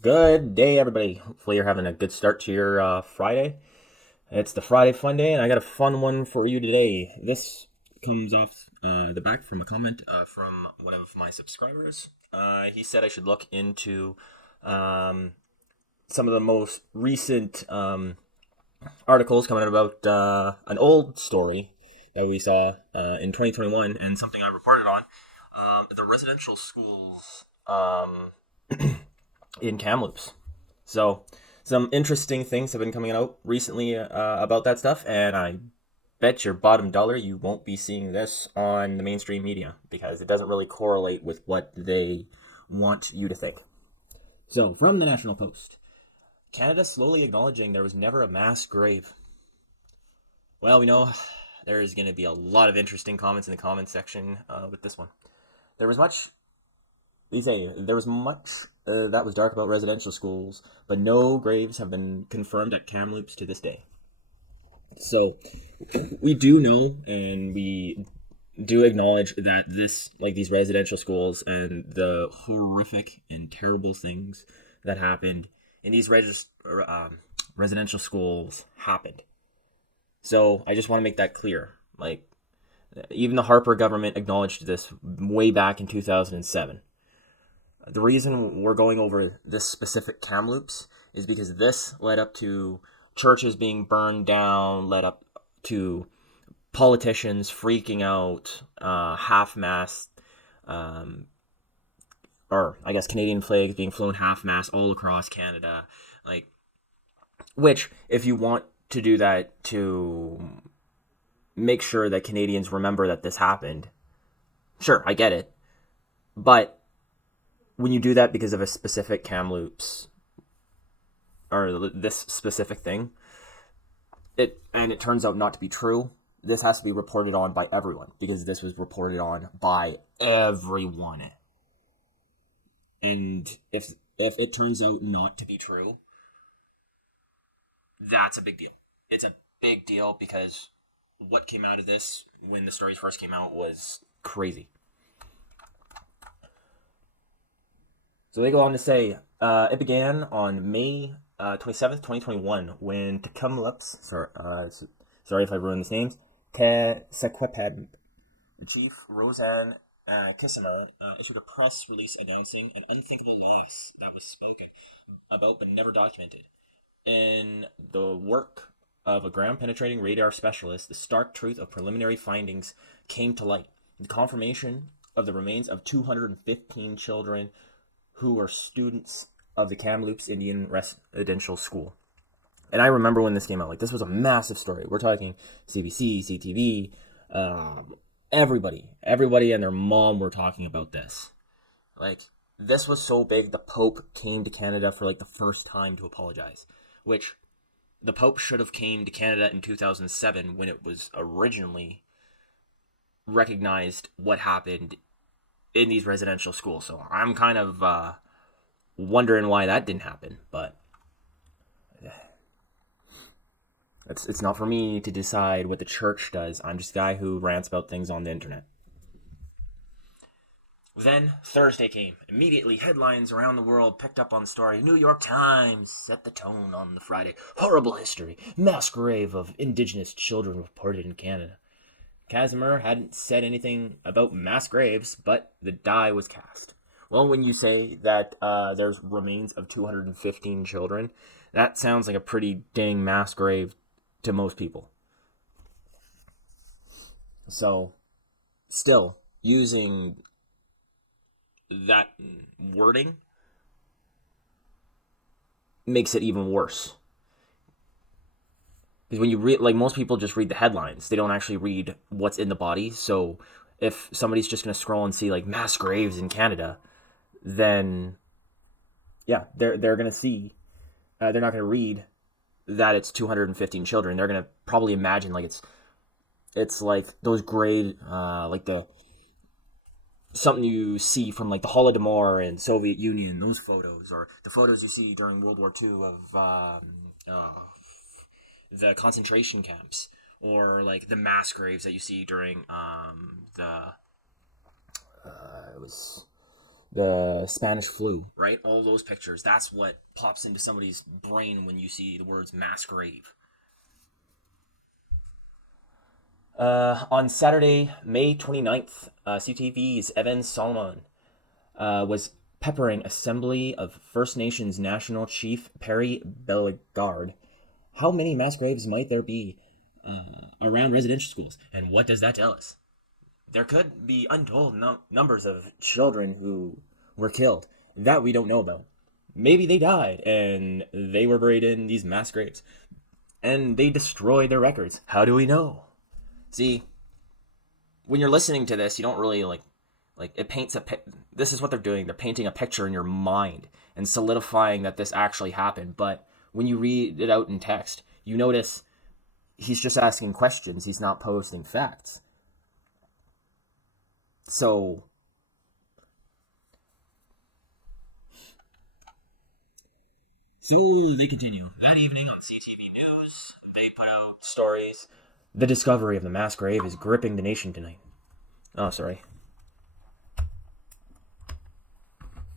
Good day, everybody. Hopefully, you're having a good start to your Friday. It's the Friday Fun Day, and I got a fun one for you today. This comes off the back from a comment from one of my subscribers. He said I should look into um, some of the most recent articles coming out about an old story that we saw in 2021 and something I reported on. The residential schools in Kamloops. So, some interesting things have been coming out recently about that stuff, and I bet your bottom dollar you won't be seeing this on the mainstream media because it doesn't really correlate with what they want you to think. So, from the National Post, Canada slowly acknowledging there was never a mass grave. Well, we know there is going to be a lot of interesting comments in the comments section with this one. There was much They say there was much that was dark about residential schools, but no graves have been confirmed at Kamloops to this day. So we do know, and we do acknowledge that these residential schools and the horrific and terrible things that happened in these residential schools happened. So I just want to make that clear. Like, even the Harper government acknowledged this way back in 2007. The reason we're going over this specific Kamloops is because this led up to churches being burned down, led up to politicians freaking out, half-mast, or I guess Canadian flags being flown half-mast all across Canada. Like, which, if you want to do that to make sure that Canadians remember that this happened, sure, I get it. But when you do that because of a specific Kamloops or this specific thing, it turns out not to be true, this has to be reported on by everyone because this was reported on by everyone. And if it turns out not to be true, that's a big deal. It's a big deal because what came out of this when the stories first came out was crazy. So they go on to say, it began on May 27th, 2021, when Tecumloops, sorry if I ruined these names, Tesequeped Chief Roseanne Kissiner issued a press release announcing an unthinkable loss that was spoken about but never documented. In the work of a ground-penetrating radar specialist, the stark truth of preliminary findings came to light. The confirmation of the remains of 215 children who were students of the Kamloops Indian Residential School. And I remember when this came out, like, this was a massive story. We're talking CBC, CTV, everybody and their mom were talking about this. Like, this was so big, the Pope came to Canada for, like, the first time to apologize, which the Pope should have came to Canada in 2007 when it was originally recognized what happened in these residential schools. So I'm kind of wondering why that didn't happen, but it's not for me to decide what the church does. I'm just a guy who rants about things on the internet. Then Thursday came. Immediately, headlines around the world picked up on the story. New York Times set the tone on the Friday. Horrible history. Mass grave of Indigenous children reported in Canada. Casimir hadn't said anything about mass graves, but the die was cast. Well, when you say that there's remains of 215 children, that sounds like a pretty dang mass grave to most people. So, still, using that wording makes it even worse. Because when you read, like, most people just read the headlines, they don't actually read what's in the body. So if somebody's just going to scroll and see, like, mass graves in Canada, then yeah, they're going to see, they're not going to read that it's 215 children. They're going to probably imagine like it's like those grade, like the something you see from like the Holodomor and Soviet Union, those photos, or the photos you see during World War II of the concentration camps, or like the mass graves that you see during it was the Spanish flu, right? All those pictures. That's what pops into somebody's brain when you see the words mass grave. On Saturday, May 29th, CTV's Evan Solomon was peppering Assembly of First Nations National Chief Perry Bellegarde. How many mass graves might there be around residential schools? And what does that tell us? There could be untold numbers of children who were killed that we don't know about. Maybe they died and they were buried in these mass graves and they destroyed their records. How do we know? See, when you're listening to this, you don't really like it paints a this is what they're doing. They're painting a picture in your mind and solidifying that this actually happened. But when you read it out in text, you notice he's just asking questions. He's not posting facts. So they continue. That evening on CTV News, they put out stories. The discovery of the mass grave is gripping the nation tonight. Oh, sorry.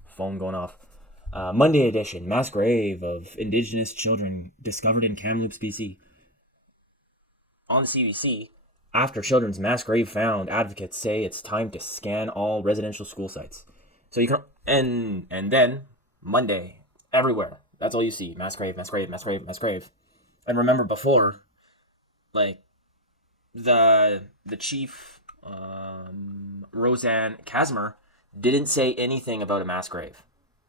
Phone going off. Monday edition, mass grave of Indigenous children discovered in Kamloops, BC. On CBC, after children's mass grave found, advocates say it's time to scan all residential school sites. So you can and then Monday, everywhere. That's all you see. Mass grave, mass grave, mass grave, mass grave. And remember before, like the chief, Roseanne Casimir, didn't say anything about a mass grave.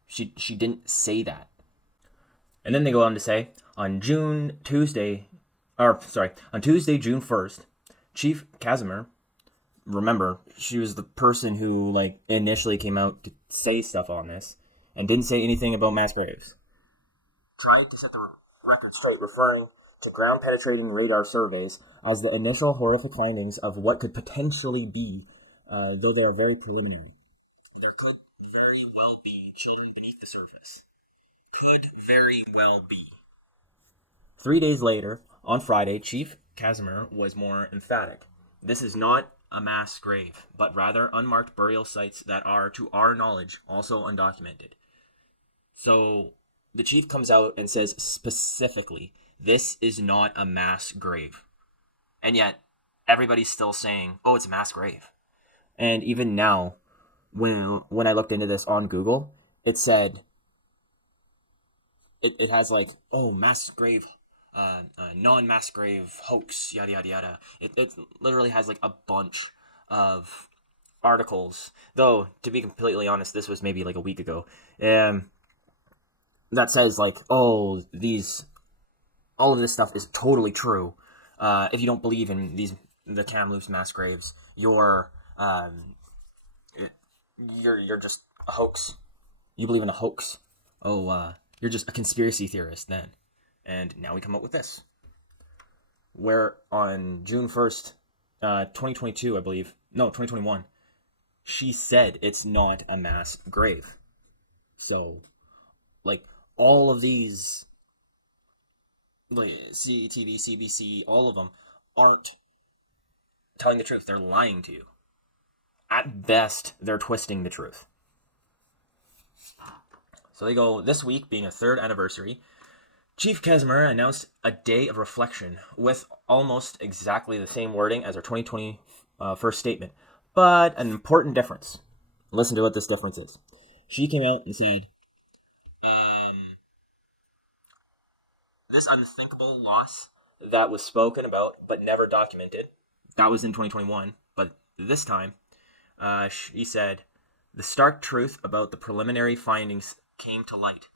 She didn't say that. And then they go on to say on Tuesday, June 1st, Chief Casimir, remember, she was the person who like initially came out to say stuff on this and didn't say anything about mass graves. Tried to set the record straight, referring to ground penetrating radar surveys as the initial horrific findings of what could potentially be, though they are very preliminary. There could very well be children beneath the surface. Could very well be. 3 days later, on Friday, Chief Casimir was more emphatic. This is not a mass grave, but rather unmarked burial sites that are, to our knowledge, also undocumented. So the chief comes out and says specifically, this is not a mass grave. And yet, everybody's still saying, oh, it's a mass grave. And even now, when I looked into this on Google, it said, it has like, oh, mass grave, non-mass grave hoax, yada, yada, yada. It literally has like a bunch of articles. Though, to be completely honest, this was maybe like a week ago. That says like, oh, all of this stuff is totally true. If you don't believe in the Kamloops mass graves, you're just a hoax. You believe in a hoax. Oh, you're just a conspiracy theorist then. And now we come up with this. Where on June 1st, 2022, I believe, no, 2021, she said it's not a mass grave. So, like, all of these, like, CTV, CBC, all of them aren't telling the truth. They're lying to you. At best, they're twisting the truth. So they go, this week being a third anniversary, Chief Casimir announced a day of reflection with almost exactly the same wording as her 2020 first statement, but an important difference. Listen to what this difference is. She came out and said, this unthinkable loss that was spoken about but never documented, that was in 2021, but this time, she said, the stark truth about the preliminary findings came to light.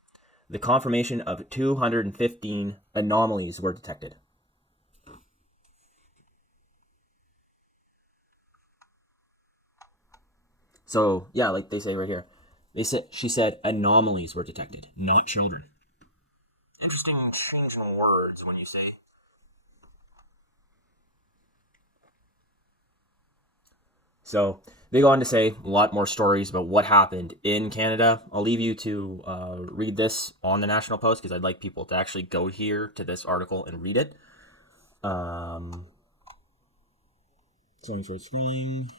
The confirmation of 215 anomalies were detected. So, yeah, like they say right here. She said anomalies were detected, not children. Interesting change in words when you say. So they go on to say a lot more stories about what happened in Canada. I'll leave you to read this on the National Post because I'd like people to actually go here to this article and read it. Sorry for scrolling.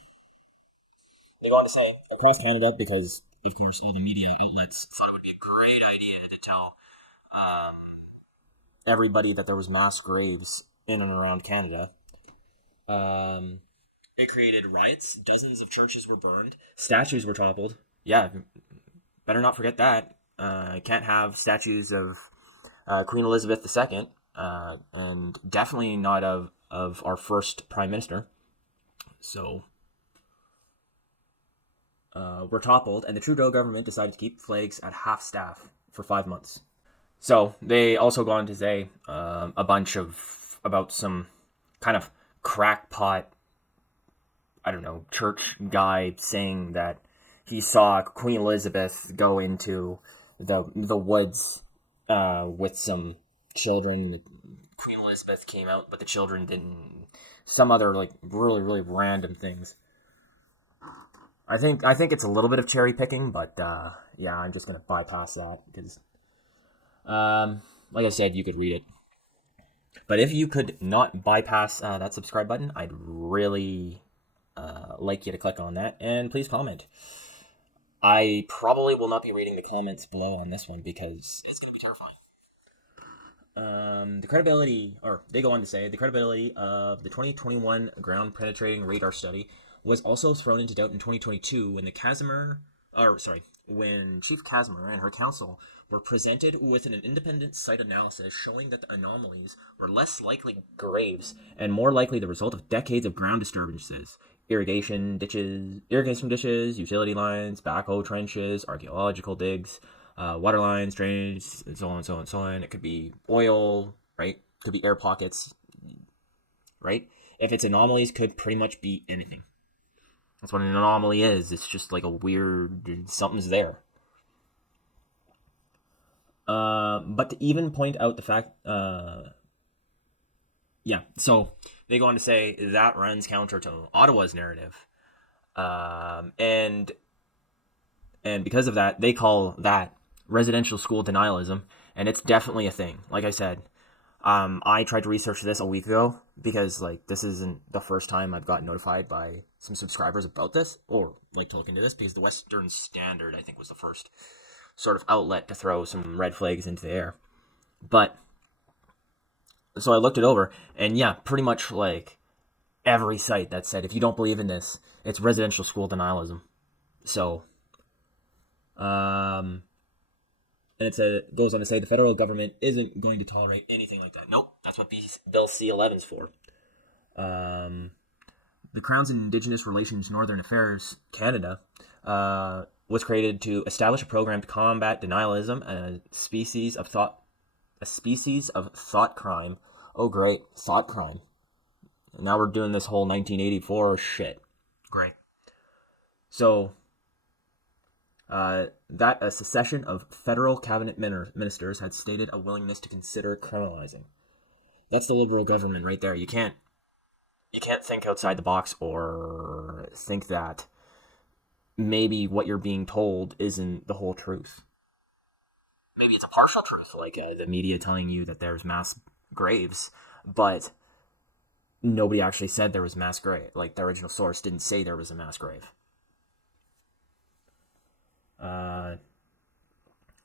They go on to say across Canada because of course, all the media outlets thought it would be a great idea to tell everybody that there was mass graves in and around Canada. Um, it created riots. Dozens of churches were burned. Statues were toppled. Yeah, better not forget that. Can't have statues of Queen Elizabeth II, and definitely not of our first prime minister. So were toppled, and the Trudeau government decided to keep flags at half staff for 5 months. So they also go on to say a bunch of about some kind of crackpot, I don't know, church guy saying that he saw Queen Elizabeth go into the woods with some children. Queen Elizabeth came out, but the children didn't. Some other like really random things. I think it's a little bit of cherry picking, but yeah, I'm just gonna bypass that because, like I said, you could read it. But if you could not bypass that subscribe button, I'd really like you to click on that and please comment. I probably will not be reading the comments below on this one because it's gonna be terrifying. The credibility, or they go on to say, the credibility of the 2021 ground penetrating radar study was also thrown into doubt in 2022 when when Chief Casimir and her council were presented with an independent site analysis showing that the anomalies were less likely graves and more likely the result of decades of ground disturbances, irrigation ditches, utility lines, backhoe trenches, archaeological digs, water lines, drains, and so on, so on, so on. It could be oil, right? It could be air pockets, right? If it's anomalies, could pretty much be anything. That's what an anomaly is. It's just like a weird something's there. But to even point out the fact, yeah. So they go on to say that runs counter to Ottawa's narrative, and because of that, they call that residential school denialism, and it's definitely a thing. Like I said, I tried to research this a week ago because like this isn't the first time I've got notified by some subscribers about this or like talking to this because the Western Standard I think was the first sort of outlet to throw some red flags into the air. But so I looked it over, and yeah, pretty much like every site that said if you don't believe in this, it's residential school denialism. So, and goes on to say the federal government isn't going to tolerate anything like that. Nope, that's what Bill C-11's for. Um, the Crown's Indigenous Relations Northern Affairs Canada was created to establish a program to combat denialism, a species of thought crime. Oh, great, thought crime. Now we're doing this whole 1984 shit. Great. So, that a succession of federal cabinet ministers had stated a willingness to consider criminalizing. That's the Liberal government right there. You can't think outside the box or think that maybe what you're being told isn't the whole truth. Maybe it's a partial truth, like the media telling you that there's mass graves, but nobody actually said there was mass grave. Like the original source didn't say there was a mass grave.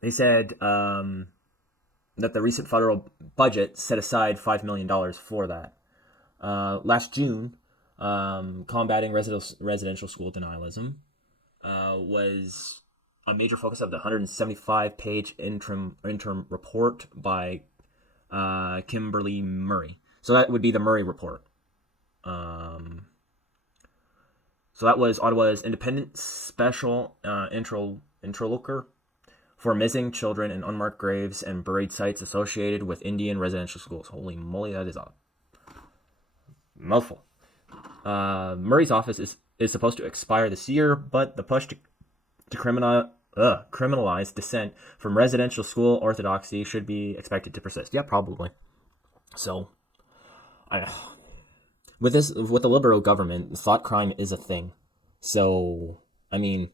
They said that the recent federal budget set aside $5 million for that. Last June, combating residential school denialism was a major focus of the 175-page interim report by Kimberly Murray. So that would be the Murray Report. So that was Ottawa's independent special interlocutor for missing children and unmarked graves and buried sites associated with Indian residential schools. Holy moly, that is a mouthful. Murray's office is supposed to expire this year, but the push to criminalize dissent from residential school orthodoxy should be expected to persist. Yeah, probably. So, with the Liberal government, thought crime is a thing. So, I mean,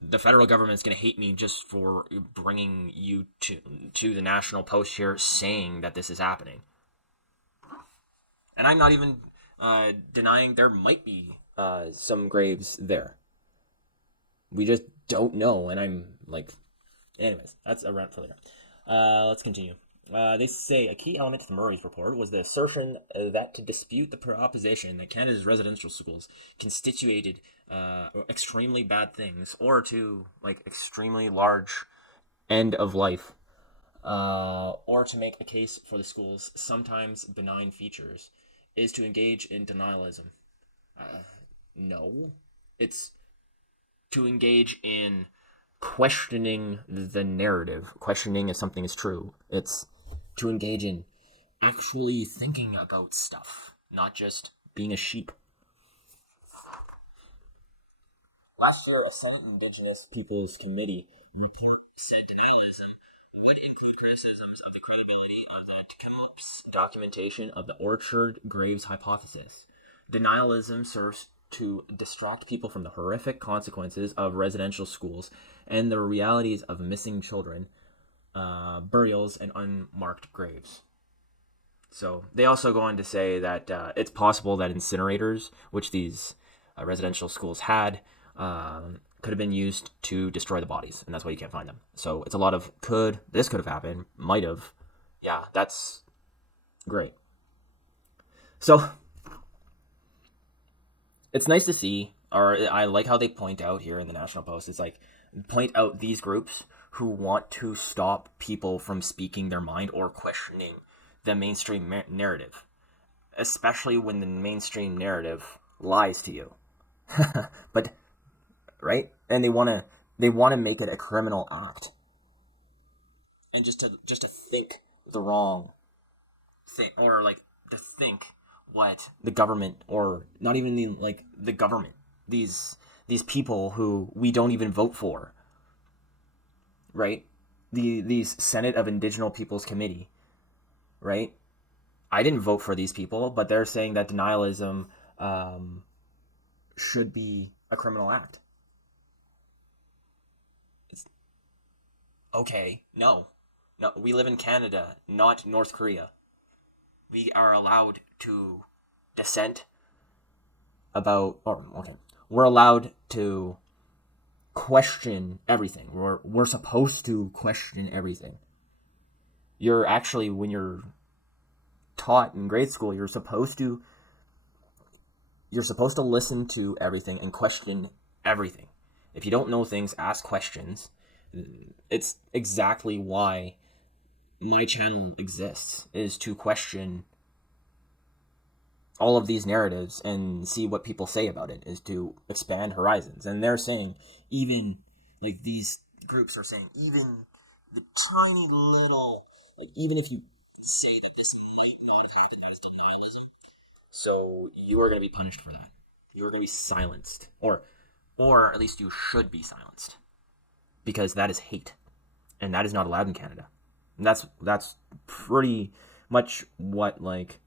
the federal government's going to hate me just for bringing you to the National Post here saying that this is happening. And I'm not even denying there might be some graves there. We just don't know. And I'm like, anyways, that's a rant for later. Let's continue. They say a key element to the Murray's report was the assertion that to dispute the proposition that Canada's residential schools constituted extremely bad things, or to like extremely large end of life, or to make a case for the school's sometimes benign features, is to engage in denialism. No, it's to engage in questioning the narrative, questioning if something is true. It's to engage in actually thinking about stuff, not just being a sheep. Last year, a Senate Indigenous Peoples Committee report said denialism would include criticisms of the credibility of the Kamloops documentation of the Orchard Graves hypothesis. Denialism serves to distract people from the horrific consequences of residential schools and the realities of missing children, burials, and unmarked graves. So they also go on to say that it's possible that incinerators, which these residential schools had, could have been used to destroy the bodies, and that's why you can't find them. So it's a lot of could, this could have happened, might have. Yeah, that's great. So it's nice to see, or I like how they point out here in the National Post. It's like point out these groups who want to stop people from speaking their mind or questioning the mainstream narrative, especially when the mainstream narrative lies to you. But right, and they want to make it a criminal act, and just to think the wrong thing, or like to think what the government, or not even the government, these people who we don't even vote for, right? These Senate of Indigenous Peoples Committee, right? I didn't vote for these people, but they're saying that denialism should be a criminal act. It's okay. No, no, we live in Canada, not North Korea. We are allowed to dissent about. Oh, okay. We're allowed to question everything. We're supposed to question everything. You're actually, when you're taught in grade school, you're supposed to listen to everything and question everything. If you don't know things, ask questions. It's exactly why my channel exists, is to question all of these narratives and see what people say about it, is to expand horizons. And they're saying, even like these groups are saying, even the tiny little, like, even if you say that this might not have happened, that is denialism. So you are going to be punished for that. You are going to be silenced, or at least you should be silenced, because that is hate, and that is not allowed in Canada. And that's pretty much what like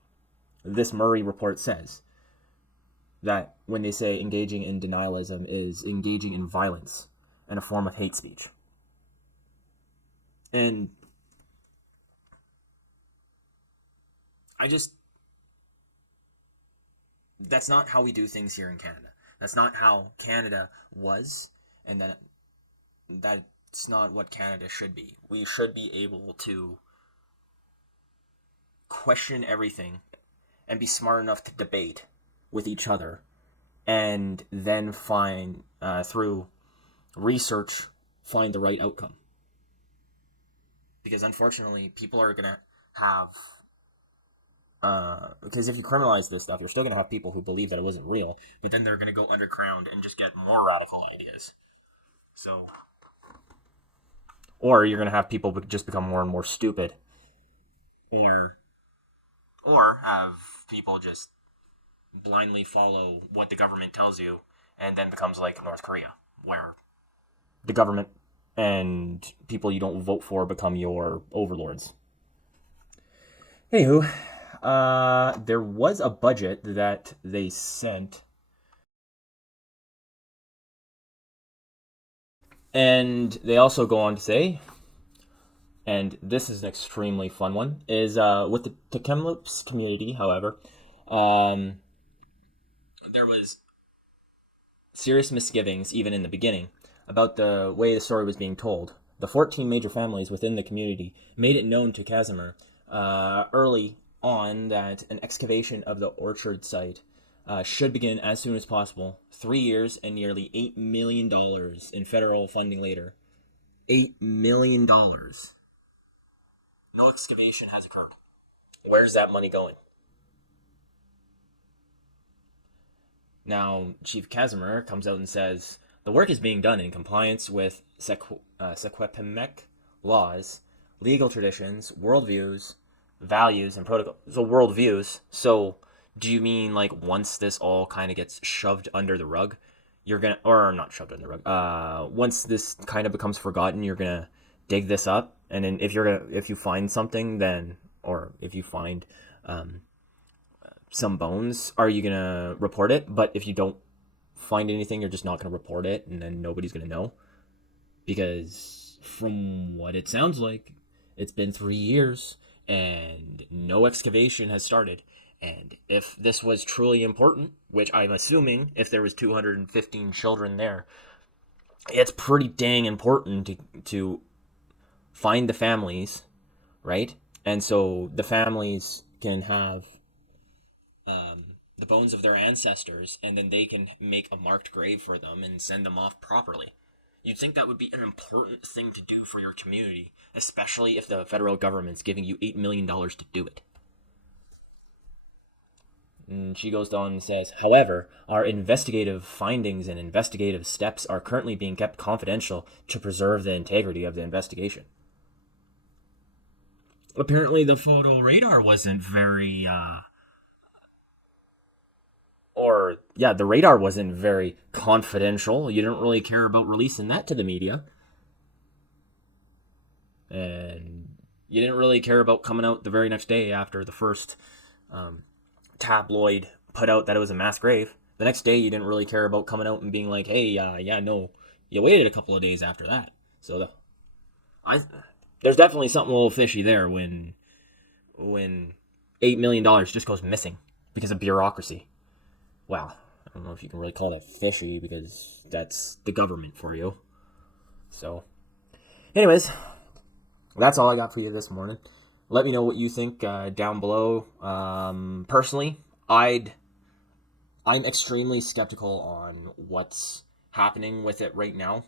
this Murray report says, that when they say engaging in denialism is engaging in violence and a form of hate speech. And I just, that's not how we do things here in Canada. That's not how Canada was, and that's not what Canada should be. We should be able to question everything and be smart enough to debate with each other, and then find, through research, find the right outcome. Because unfortunately, people are going to have, because if you criminalize this stuff, you're still going to have people who believe that it wasn't real, but then they're going to go underground and just get more radical ideas. So, or you're going to have people just become more and more stupid, or have people just blindly follow what the government tells you, and then becomes like North Korea, where the government and people you don't vote for become your overlords. Anywho, there was a budget that they sent, and they also go on to say, and this is an extremely fun one, is with the Kamloops community, however, there was serious misgivings even in the beginning about the way the story was being told. The 14 major families within the community made it known to Casimir early on that an excavation of the orchard site should begin as soon as possible. 3 years and nearly $8 million in federal funding later. $8 million. No excavation has occurred. Where's that money going? Now, Chief Casimir comes out and says the work is being done in compliance with Secwepemc laws, legal traditions, worldviews, values, and protocols. So, worldviews. So, do you mean like once this all kind of gets shoved under the rug, you're gonna, or not shoved under the rug, once this kind of becomes forgotten, you're gonna dig this up, and then if you find something, then, or if you find some bones, are you gonna report it? But if you don't find anything, you're just not gonna report it, and then nobody's gonna know. Because from what it sounds like, it's been 3 years and no excavation has started. And if this was truly important, which I'm assuming if there was 215 children there, it's pretty dang important to find the families, right? And so the families can have the bones of their ancestors, and then they can make a marked grave for them and send them off properly. You'd think that would be an important thing to do for your community, especially if the federal government's giving you $8 million to do it. And she goes on and says, however, our investigative findings and investigative steps are currently being kept confidential to preserve the integrity of the investigation. Apparently the photo radar wasn't very, the radar wasn't very confidential. You didn't really care about releasing that to the media. And you didn't really care about coming out the very next day after the first tabloid put out that it was a mass grave. The next day, you didn't really care about coming out and being like, hey, no. You waited a couple of days after that. So there's definitely something a little fishy there when $8 million just goes missing because of bureaucracy. Well, I don't know if you can really call that fishy because that's the government for you. So, anyways, that's all I got for you this morning. Let me know what you think down below. Personally, I'm extremely skeptical on what's happening with it right now.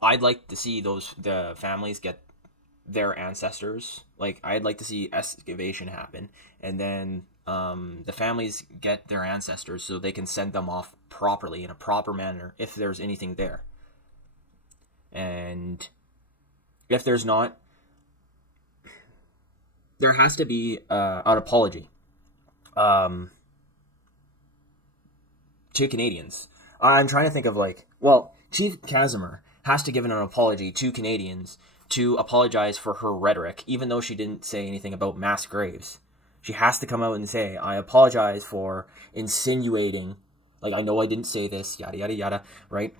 I'd like to see the families get their ancestors. Like, I'd like to see excavation happen, and then the families get their ancestors so they can send them off properly in a proper manner if there's anything there. And if there's not, there has to be an apology to Canadians. I'm trying to think of Chief Casimir has to give an apology to Canadians to apologize for her rhetoric, even though she didn't say anything about mass graves. She has to come out and say, I apologize for insinuating, I know I didn't say this, yada, yada, yada, right?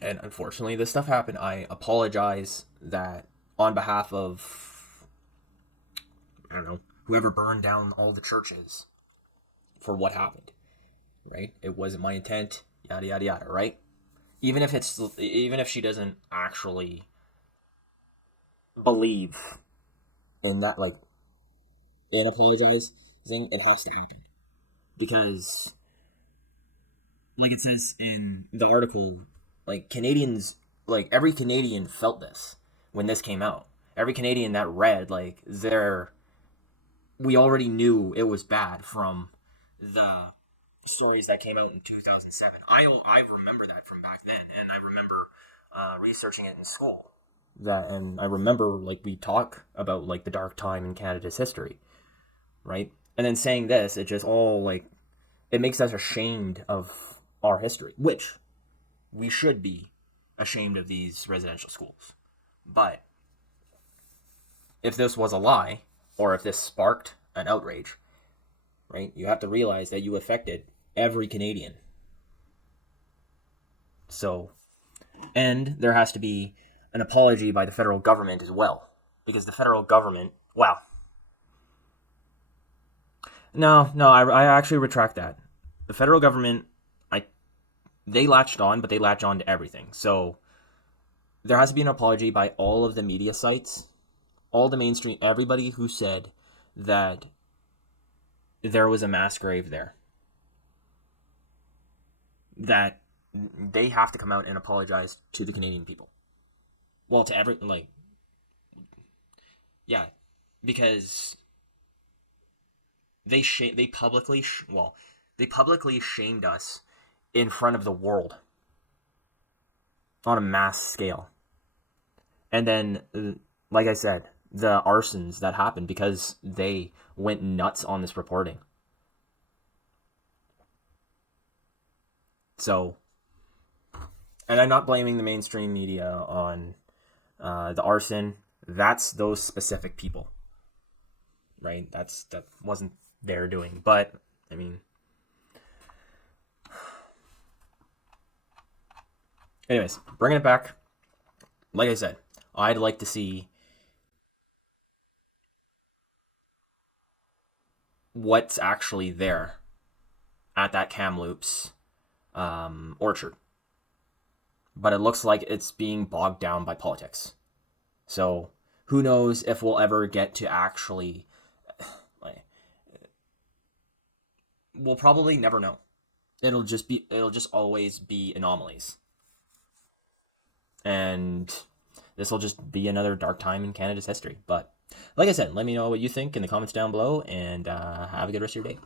And unfortunately, this stuff happened. I apologize that on behalf of, I don't know, whoever burned down all the churches for what happened, right? It wasn't my intent, yada, yada, yada, right? Even if she doesn't actually believe in that, and apologize thing, it has to happen. Because, like it says in the article, Canadians, every Canadian felt this when this came out. Every Canadian that read, we already knew it was bad from the stories that came out in 2007. I remember that from back then, and I remember researching it in school. And I remember, we talk about, the dark time in Canada's history, right? And then saying this, it just all, it makes us ashamed of our history, which we should be ashamed of these residential schools. But if this was a lie, or if this sparked an outrage, right, you have to realize that you affected every Canadian. So, and there has to be an apology by the federal government as well. Because the federal government, I actually retract that. The federal government, they latched on, but they latch on to everything. So there has to be an apology by all of the media sites, all the mainstream, everybody who said that there was a mass grave there. That they have to come out and apologize to the Canadian people. Well, to every, like, yeah, because they publicly they publicly shamed us in front of the world on a mass scale. And then, like I said, the arsons that happened because they went nuts on this reporting. So, and I'm not blaming the mainstream media on the arson. That's those specific people, right? That wasn't their doing. But I mean, anyways, bringing it back. Like I said, I'd like to see what's actually there at that Kamloops orchard. But it looks like it's being bogged down by politics. So who knows if we'll ever get to actually. Like, we'll probably never know. It'll just always be anomalies. And this will just be another dark time in Canada's history. But like I said, let me know what you think in the comments down below, and have a good rest of your day.